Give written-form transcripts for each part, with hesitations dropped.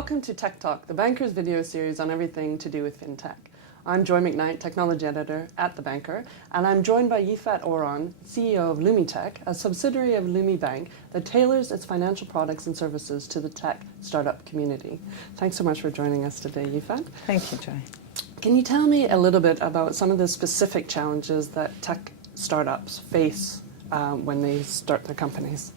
Welcome to Tech Talk, the Banker's video series on everything to do with fintech. I'm Joy Macknight, Technology Editor at The Banker, and I'm joined by Yifat Oron, CEO of LeumiTech, a subsidiary of Leumi Bank that tailors its financial products and services to the tech startup community. Thanks so much for joining us today, Yifat. Thank you, Joy. Can you tell me a little bit about some of the specific challenges that tech startups face when they start their companies?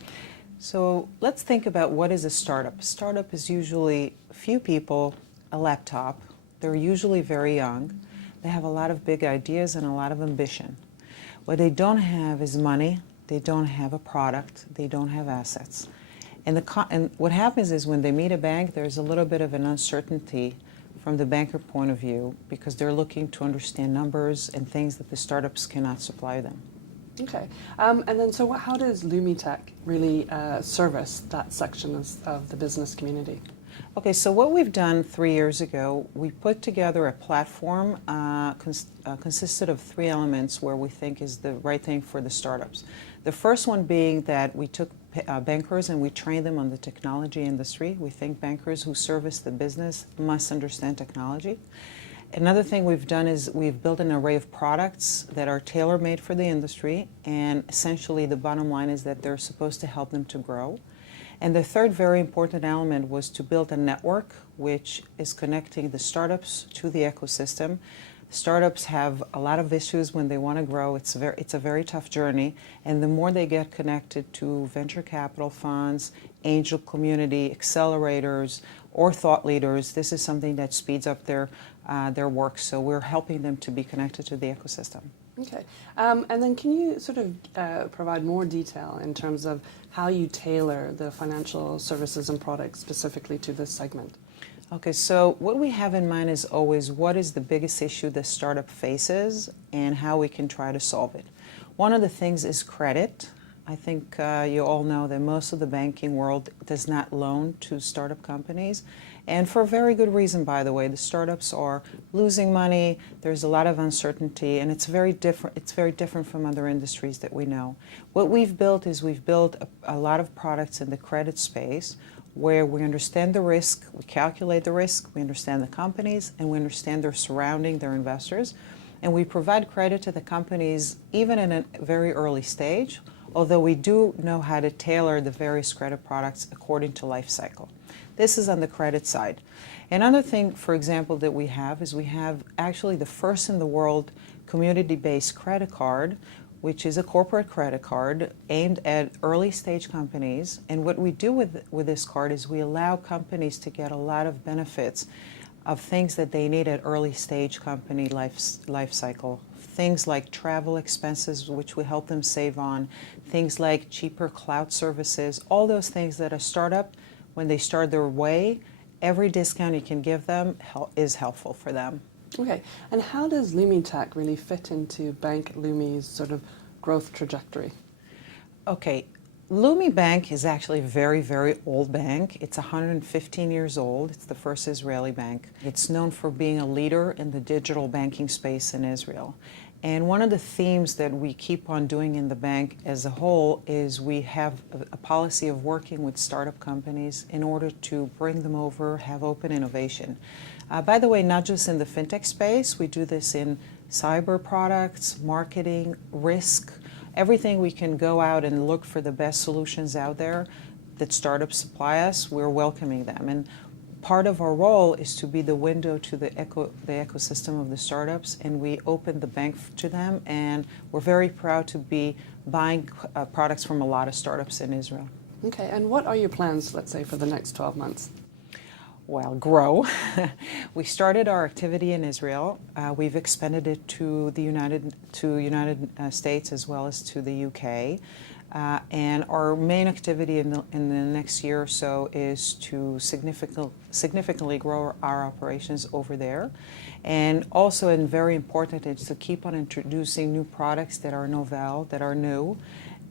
So let's think about what is a startup. A startup is usually a few people, a laptop. They're usually very young. They have a lot of big ideas and a lot of ambition. What they don't have is money. They don't have a product. They don't have assets. And what happens is when they meet a bank, there's a little bit of an uncertainty from the banker point of view because they're looking to understand numbers and things that the startups cannot supply them. Okay, and then so how does LeumiTech really service that section of the business community? Okay, so what we've done 3 years ago, we put together a platform consisted of 3 elements where we think is the right thing for the startups. The first one being that we took bankers and we trained them on the technology industry. We think bankers who service the business must understand technology. Another thing we've done is we've built an array of products that are tailor-made for the industry, and essentially the bottom line is that they're supposed to help them to grow. And the third very important element was to build a network which is connecting the startups to the ecosystem. Startups have a lot of issues when they want to grow. It's a very tough journey, and the more they get connected to venture capital funds, angel community, accelerators, or thought leaders, this is something that speeds up their work. So we're helping them to be connected to the ecosystem. Okay, and then can you sort of provide more detail in terms of how you tailor the financial services and products specifically to this segment? Okay, so what we have in mind is always what is the biggest issue the startup faces and how we can try to solve it. One of the things is credit. I think you all know that most of the banking world does not loan to startup companies, and for a very good reason, by the way. The startups are losing money, there's a lot of uncertainty, and it's very different from other industries that we know. What we've built is we've built a lot of products in the credit space where we understand the risk, we calculate the risk, we understand the companies, and we understand their surrounding, their investors, and we provide credit to the companies even in a very early stage, although we do know how to tailor the various credit products according to life cycle. This is on the credit side. Another thing, for example, that we have is we have actually the first in the world community-based credit card, which is a corporate credit card aimed at early stage companies. And what we do with this card is we allow companies to get a lot of benefits of things that they need at early stage company life cycle. Things like travel expenses, which we help them save on, things like cheaper cloud services, all those things that a startup, when they start their way, every discount you can give them is helpful for them. Okay, and how does LeumiTech really fit into Bank Leumi's sort of growth trajectory? Okay, Leumi Bank is actually a very, very old bank. It's 115 years old. It's the first Israeli bank. It's known for being a leader in the digital banking space in Israel. And one of the themes that we keep on doing in the bank as a whole is we have a policy of working with startup companies in order to bring them over, have open innovation. By the way, not just in the fintech space, we do this in cyber products, marketing, risk, everything we can go out and look for the best solutions out there that startups supply us, we're welcoming them. And part of our role is to be the window to the ecosystem of the startups, and we open the bank to them, and we're very proud to be buying products from a lot of startups in Israel. Okay, and what are your plans, let's say, for the next 12 months? Well, grow. We started our activity in Israel. We've expanded it to the United States as well as to the UK. And our main activity in the next year or so is to significantly grow our operations over there. And also, and very important, is to keep on introducing new products that are novel, that are new,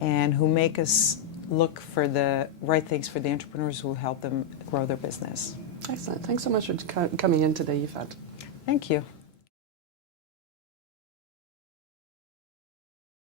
and who make us look for the right things for the entrepreneurs who help them grow their business. Excellent. Thanks so much for coming in today, Yifat. Thank you.